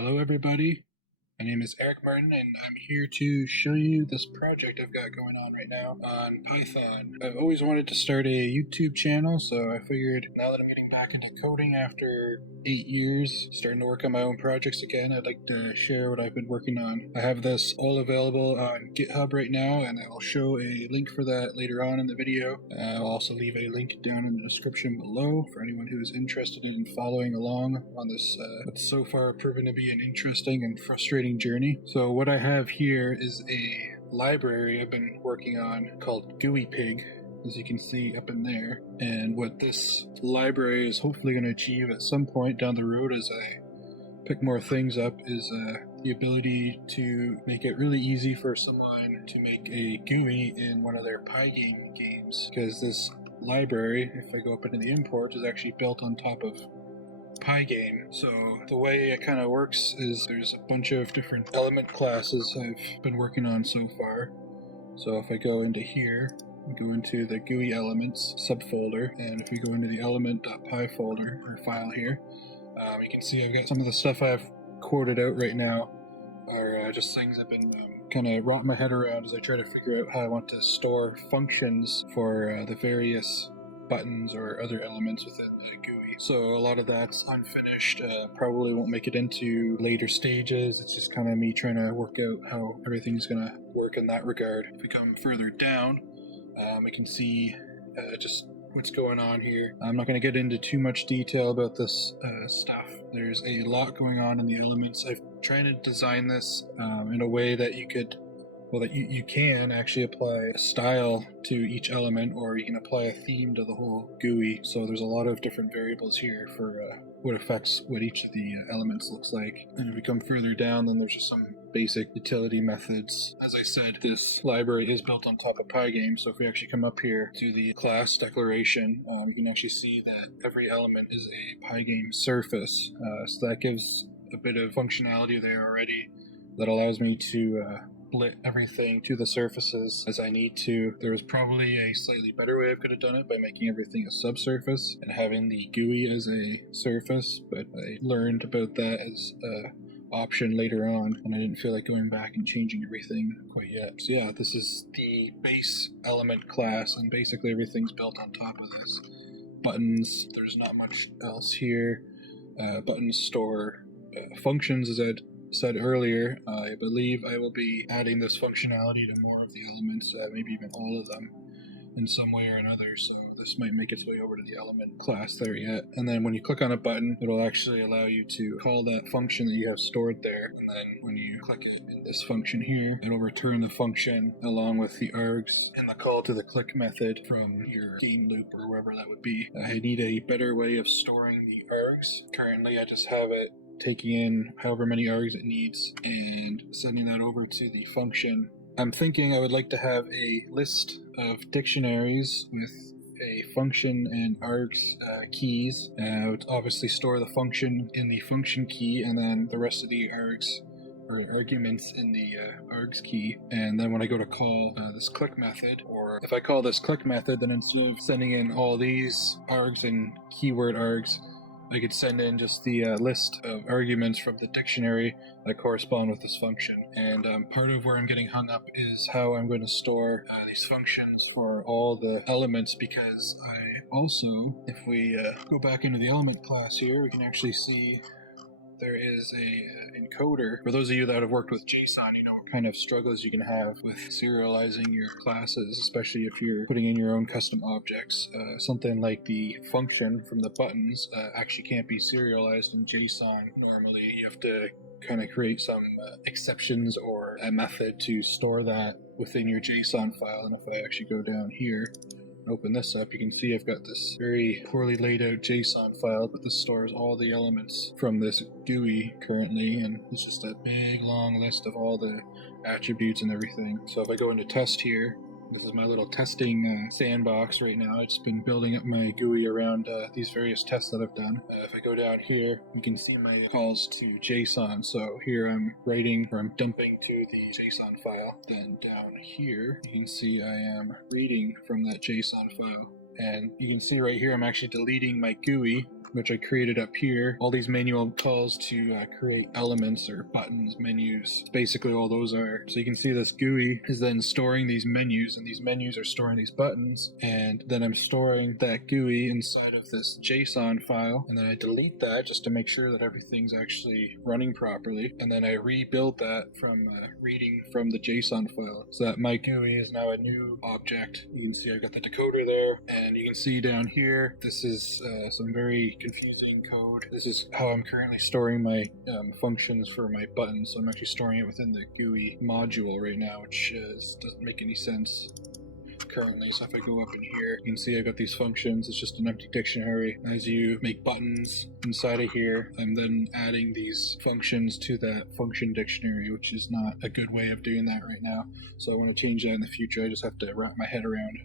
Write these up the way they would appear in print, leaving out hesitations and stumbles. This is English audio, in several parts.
Hello everybody, my name is Eric Martin and I'm here to show you this project I've got going on right now on Python. I've always wanted to start a YouTube channel, so I figured now that I'm getting back into coding after 8 years, starting to work on my own projects again, I'd like to share what I've been working on. I have this all available on GitHub right now, and I will show a link for that later on in the video. I'll also leave a link down in the description below for anyone who is interested in following along on this what's so far proven to be an interesting and frustrating journey. So what I have here is a library I've been working on called Gui Pyg, as you can see up in there. And what this library is hopefully going to achieve at some point down the road as I pick more things up is the ability to make it really easy for someone to make a GUI in one of their Pygame games, because this library, if I go up into the import, is actually built on top of Pygame. So the way it kind of works is there's a bunch of different element classes I've been working on so far. So if I go into here, we go into the GUI elements subfolder, and if we go into the element.py folder or file here, you can see I've got some of the stuff I've quoted out right now are just things I've been kind of wrapping my head around as I try to figure out how I want to store functions for the various buttons or other elements within the GUI. So a lot of that's unfinished, probably won't make it into later stages. It's just kind of me trying to work out how everything's going to work in that regard. If we come further down, we can see just what's going on here. I'm not going to get into too much detail about this stuff. There's a lot going on in the elements. I've tried to design this in a way that you could, well, that you can actually apply a style to each element, or you can apply a theme to the whole GUI. So there's a lot of different variables here for what affects what each of the elements looks like. And if we come further down, then there's just some basic utility methods. As I said, this library is built on top of Pygame, so if we actually come up here to the class declaration, you can actually see that every element is a Pygame surface. So that gives a bit of functionality there already that allows me to split everything to the surfaces as I need to. There was probably a slightly better way I could have done it by making everything a subsurface and having the GUI as a surface, but I learned about that as an option later on, and I didn't feel like going back and changing everything quite yet. So yeah, this is the base element class, and basically everything's built on top of this. Buttons, there's not much else here. Buttons store functions, as I'd said earlier. I believe I will be adding this functionality to more of the elements, maybe even all of them in some way or another, so this might make its way over to the element class there yet. And then when you click on a button, it'll actually allow you to call that function that you have stored there, and then when you click it in this function here, it'll return the function along with the args and the call to the click method from your game loop or wherever that would be. I need a better way of storing the args. Currently I just have it taking in however many args it needs and sending that over to the function. I'm thinking I would like to have a list of dictionaries with a function and args keys. I would obviously store the function in the function key, and then the rest of the args or arguments in the args key. And then when I go to call this click method, or if I call this click method, then instead of sending in all these args and keyword args, I could send in just the list of arguments from the dictionary that correspond with this function. And part of where I'm getting hung up is how I'm going to store these functions for all the elements, because I also, if we go back into the element class here, we can actually see there is a encoder. For those of you that have worked with JSON, you know what kind of struggles you can have with serializing your classes, especially if you're putting in your own custom objects. Something like the function from the buttons actually can't be serialized in JSON normally. You have to kind of create some exceptions or a method to store that within your JSON file. And if I actually go down here, open this up, you can see I've got this very poorly laid out JSON file, but this stores all the elements from this GUI currently, and it's just a big long list of all the attributes and everything. So if I go into test here, this is my little testing sandbox right now. It's been building up my GUI around these various tests that I've done. If I go down here, you can see my calls to JSON. So here I'm writing, or I'm dumping to the JSON file. Then down here, you can see I am reading from that JSON file. And you can see right here I'm actually deleting my GUI which I created up here. All these manual calls to create elements or buttons, menus, basically all those are. So you can see this GUI is then storing these menus, and these menus are storing these buttons, and then I'm storing that GUI inside of this JSON file, and then I delete that just to make sure that everything's actually running properly, and then I rebuild that from reading from the JSON file, so that my GUI is now a new object. You can see I've got the decoder there, and you can see down here, this is some very confusing code. This is how I'm currently storing my functions for my buttons, so I'm actually storing it within the GUI module right now, which doesn't make any sense currently. So if I go up in here, you can see I've got these functions. It's just an empty dictionary. As you make buttons inside of here, I'm then adding these functions to that function dictionary, which is not a good way of doing that right now. So I want to change that in the future. I just have to wrap my head around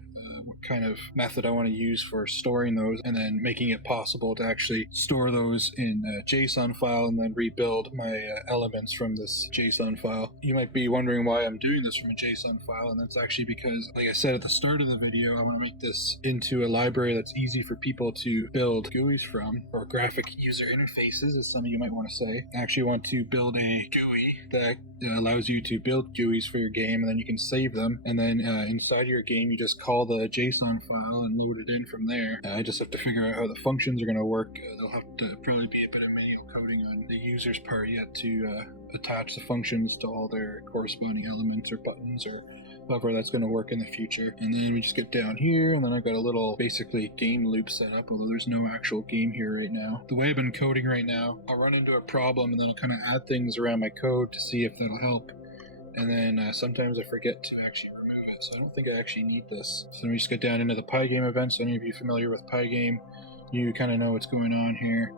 what kind of method I want to use for storing those, and then making it possible to actually store those in a JSON file and then rebuild my elements from this JSON file. You might be wondering why I'm doing this from a JSON file, and that's actually because, like I said at the start of the video, I want to make this into a library that's easy for people to build GUIs from, or graphic user interfaces, as some of you might want to say. I actually want to build a GUI that allows you to build GUIs for your game, and then you can save them, and then inside your game you just call the JSON file and load it in from there. I just have to figure out how the functions are going to work. There'll have to probably be a bit of manual coding on the user's part yet to attach the functions to all their corresponding elements or buttons or however that's going to work in the future. And then we just get down here, and then I've got a little basically game loop set up, although there's no actual game here right now. The way I've been coding right now, I'll run into a problem and then I'll kind of add things around my code to see if that'll help. And then sometimes I forget to actually remove it, so I don't think I actually need this. So we just get down into the Pygame event. So any of you familiar with Pygame, you kind of know what's going on here.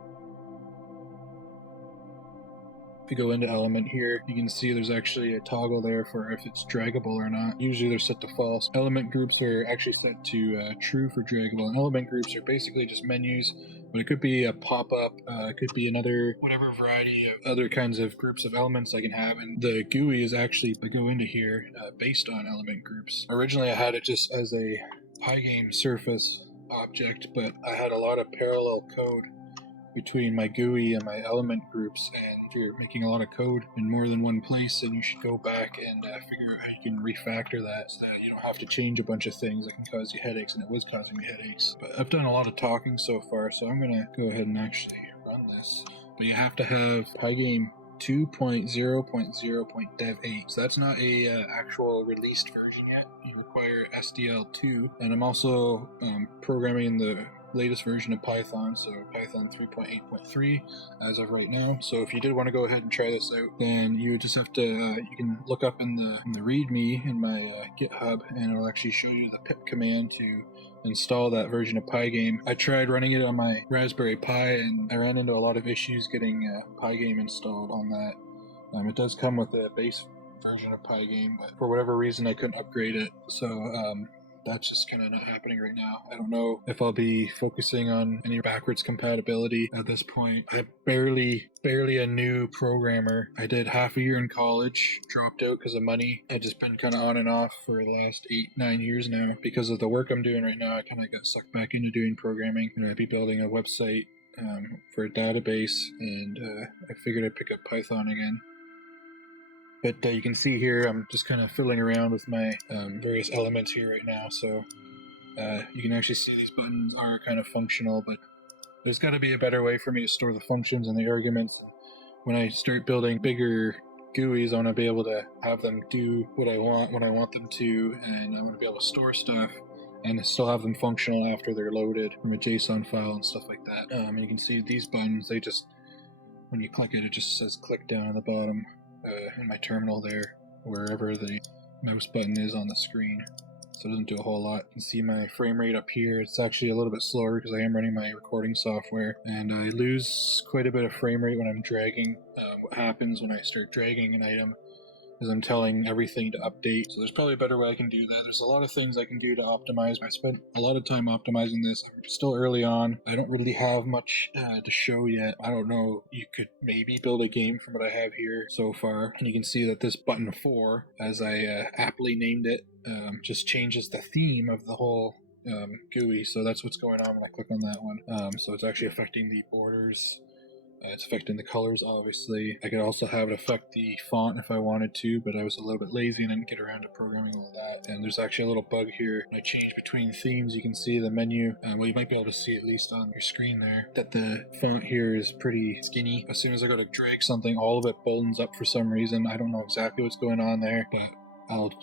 If you go into element here, you can see there's actually a toggle there for if it's draggable or not. Usually they're set to false. Element groups are actually set to true for draggable. And element groups are basically just menus, but it could be a pop-up, it could be another, whatever variety of other kinds of groups of elements I can have. And the GUI is actually, I go into here, based on element groups. Originally I had it just as a Pygame surface object, but I had a lot of parallel code between my GUI and my element groups, and if you're making a lot of code in more than one place, then you should go back and figure out how you can refactor that so that you don't have to change a bunch of things that can cause you headaches, and it was causing me headaches. But I've done a lot of talking so far, so I'm gonna go ahead and actually run this. But you have to have Pygame 2.0.0.dev8. So that's not a actual released version yet. You require SDL2, and I'm also programming in the latest version of Python, so Python 3.8.3 as of right now. So if you did want to go ahead and try this out, then you would just have to, you can look up in the README in my GitHub, and it'll actually show you the pip command to install that version of Pygame. I tried running it on my Raspberry Pi, and I ran into a lot of issues getting Pygame installed on that. It does come with a base version of Pygame, but for whatever reason I couldn't upgrade it, so that's just kind of not happening right now. I don't know if I'll be focusing on any backwards compatibility at this point. I'm barely a new programmer. I did half a year in college, dropped out because of money. I've just been kind of on and off for the last 8-9 years now. Because of the work I'm doing right now, I kind of got sucked back into doing programming. And I'd be building a website for a database, and I figured I'd pick up Python again. But you can see here, I'm just kind of fiddling around with my various elements here right now. So you can actually see these buttons are kind of functional, but there's got to be a better way for me to store the functions and the arguments. When I start building bigger GUIs, I want to be able to have them do what I want them to, and I want to be able to store stuff and still have them functional after they're loaded from a JSON file and stuff like that. And you can see these buttons, they just, when you click it, it just says click down at the bottom. In my terminal there, wherever the mouse button is on the screen. So it doesn't do a whole lot. You can see my frame rate up here. It's actually a little bit slower because I am running my recording software, and I lose quite a bit of frame rate when I'm dragging. What happens when I start dragging an item is I'm telling everything to update. So there's probably a better way I can do that. There's a lot of things I can do to optimize. I spent a lot of time optimizing this. I'm still early on. I don't really have much to show yet. I don't know. You could maybe build a game from what I have here so far. And you can see that this button 4, as I aptly named it, just changes the theme of the whole GUI, so that's what's going on when I click on that one. So it's actually affecting the borders. It's affecting the colors, obviously. I could also have it affect the font if I wanted to, but I was a little bit lazy and didn't get around to programming all that. And there's actually a little bug here. When I change between themes, you can see the menu. Well, you might be able to see at least on your screen there that the font here is pretty skinny. As soon as I go to drag something, all of it buttons up for some reason. I don't know exactly what's going on there, but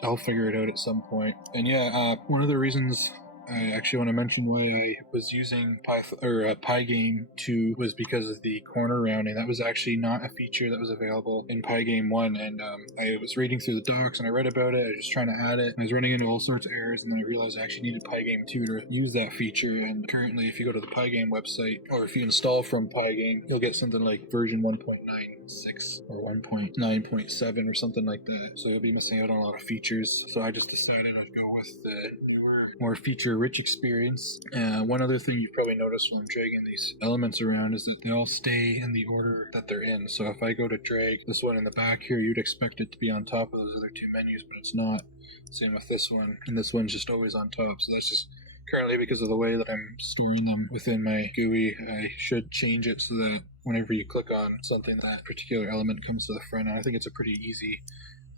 I'll figure it out at some point. And yeah, one of the reasons I actually want to mention why I was using Pygame 2 was because of the corner rounding. That was actually not a feature that was available in Pygame 1, and I was reading through the docs and I read about it. I was just trying to add it. I was running into all sorts of errors, and then I realized I actually needed Pygame 2 to use that feature. And currently, if you go to the Pygame website, or if you install from Pygame, you'll get something like version 1.96 or 1.9.7 or something like that. So you'll be missing out on a lot of features. So I just decided I'd go with the more feature-rich experience. One other thing you've probably noticed when I'm dragging these elements around is that they all stay in the order that they're in. So if I go to drag this one in the back here, you'd expect it to be on top of those other two menus, but it's not. Same with this one, and this one's just always on top. So that's just currently because of the way that I'm storing them within my GUI. I should change it so that whenever you click on something, that particular element comes to the front. And I think it's a pretty easy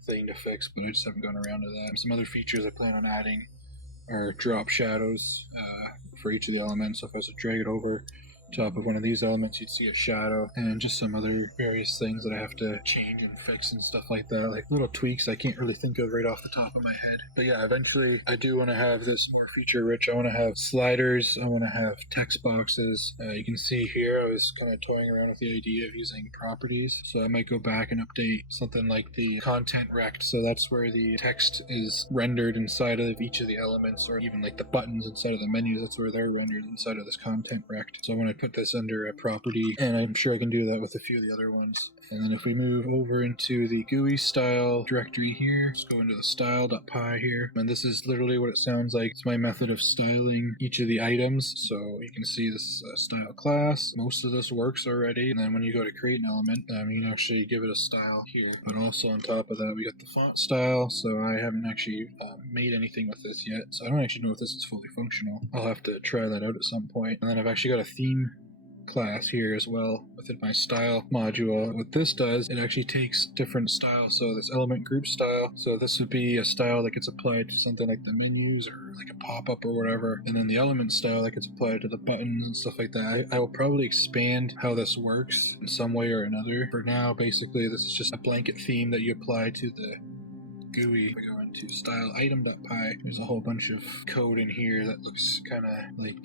thing to fix, but I just haven't gone around to that. Some other features I plan on adding are drop shadows for each of the elements. So if I was to drag it over top of one of these elements, you'd see a shadow, and just some other various things that I have to change and fix and stuff like that, like little tweaks I can't really think of right off the top of my head. But yeah, eventually I do want to have this more feature rich. I want to have sliders, I want to have text boxes. You can see here I was kind of toying around with the idea of using properties, so I might go back and update something like the content rect, so that's where the text is rendered inside of each of the elements, or even like the buttons inside of the menus, that's where they're rendered inside of this content rect. So I want to put this under a property, and I'm sure I can do that with a few of the other ones. And then if we move over into the GUI style directory here, let's go into the style.py here, and this is literally what it sounds like. It's my method of styling each of the items. So you can see this style class. Most of this works already, and then when you go to create an element, you can actually give it a style here. But also on top of that, we got the font style. So I haven't actually made anything with this yet, so I don't actually know if this is fully functional. I'll have to try that out at some point. And then I've actually got a theme class here as well within my style module. What this does, it actually takes different styles. So this element group style, so this would be a style that gets applied to something like the menus or like a pop-up or whatever, and then the element style that gets applied to the buttons and stuff like that. I will probably expand how this works in some way or another. For now, basically this is just a blanket theme that you apply to the GUI. If we go into style item.py, there's a whole bunch of code in here that looks kind of like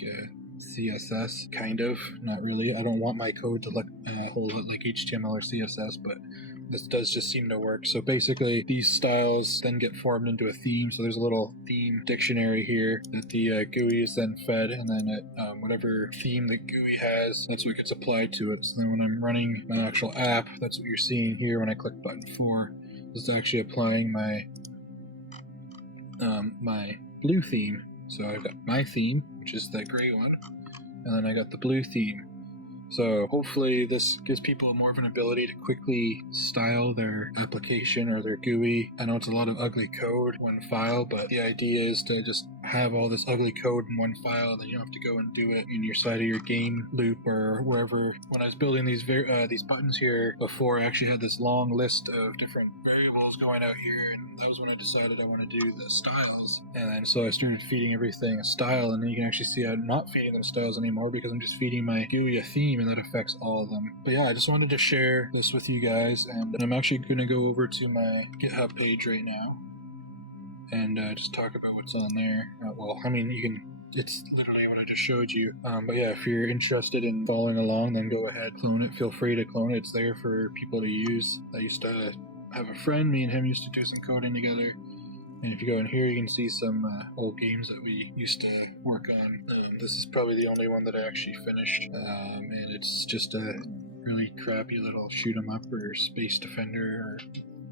CSS, kind of, not really. I don't want my code to look hold it like HTML or CSS, but this does just seem to work. So basically these styles then get formed into a theme. So there's a little theme dictionary here that the GUI is then fed, and then whatever theme the GUI has, that's what gets applied to it. So then when I'm running my actual app, that's what you're seeing here when I click button 4. This is actually applying my my blue theme. So I've got my theme, which is that gray one, and then I got the blue theme. So hopefully this gives people more of an ability to quickly style their application or their GUI. I know it's a lot of ugly code, one file, but the idea is to just have all this ugly code in one file, and then you don't have to go and do it in your side of your game loop or wherever. When I was building these buttons here before, I actually had this long list of different variables going out here, and that was when I decided I want to do the styles. And so I started feeding everything a style, and then you can actually see I'm not feeding them styles anymore because I'm just feeding my GUI a theme, and that affects all of them. But yeah, I just wanted to share this with you guys, and I'm actually going to go over to my GitHub page right now and just talk about what's on there. Well, I mean, you can, it's literally what I just showed you. But yeah, if you're interested in following along, then go ahead, clone it. Feel free to clone it. It's there for people to use. I used to have a friend, me and him used to do some coding together. And if you go in here, you can see some old games that we used to work on. This is probably the only one that I actually finished. And it's just a really crappy little shoot 'em up or Space Defender or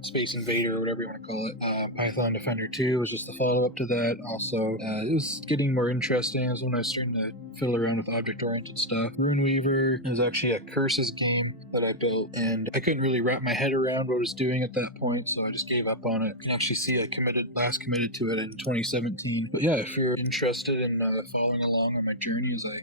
Space Invader or whatever you want to call it. Python Defender 2 was just the follow-up to that. Also, it was getting more interesting. It was when I was starting to fiddle around with object-oriented stuff. Runeweaver is actually a curses game that I built, and I couldn't really wrap my head around what I was doing at that point, so I just gave up on it. You can actually see I last committed to it in 2017. But yeah, if you're interested in following along on my journey as I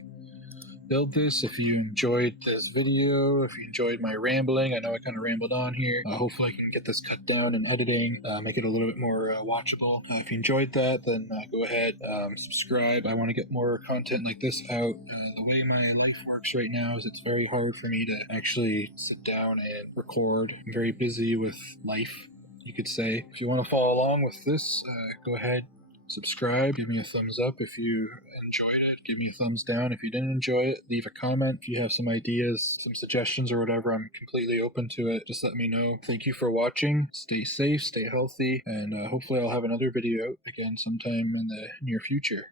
build this, if you enjoyed this video, if you enjoyed my rambling, I know I kind of rambled on here. Hopefully I can get this cut down in editing, make it a little bit more watchable. If you enjoyed that, then go ahead, subscribe. I want to get more content like this out. The way my life works right now is it's very hard for me to actually sit down and record. I'm very busy with life, you could say. If you want to follow along with this, go ahead, subscribe, give me a thumbs up if you enjoyed it, give me a thumbs down if you didn't enjoy it, leave a comment if you have some ideas, some suggestions or whatever. I'm completely open to it. Just let me know. Thank you for watching. Stay safe, stay healthy, and hopefully I'll have another video out again sometime in the near future.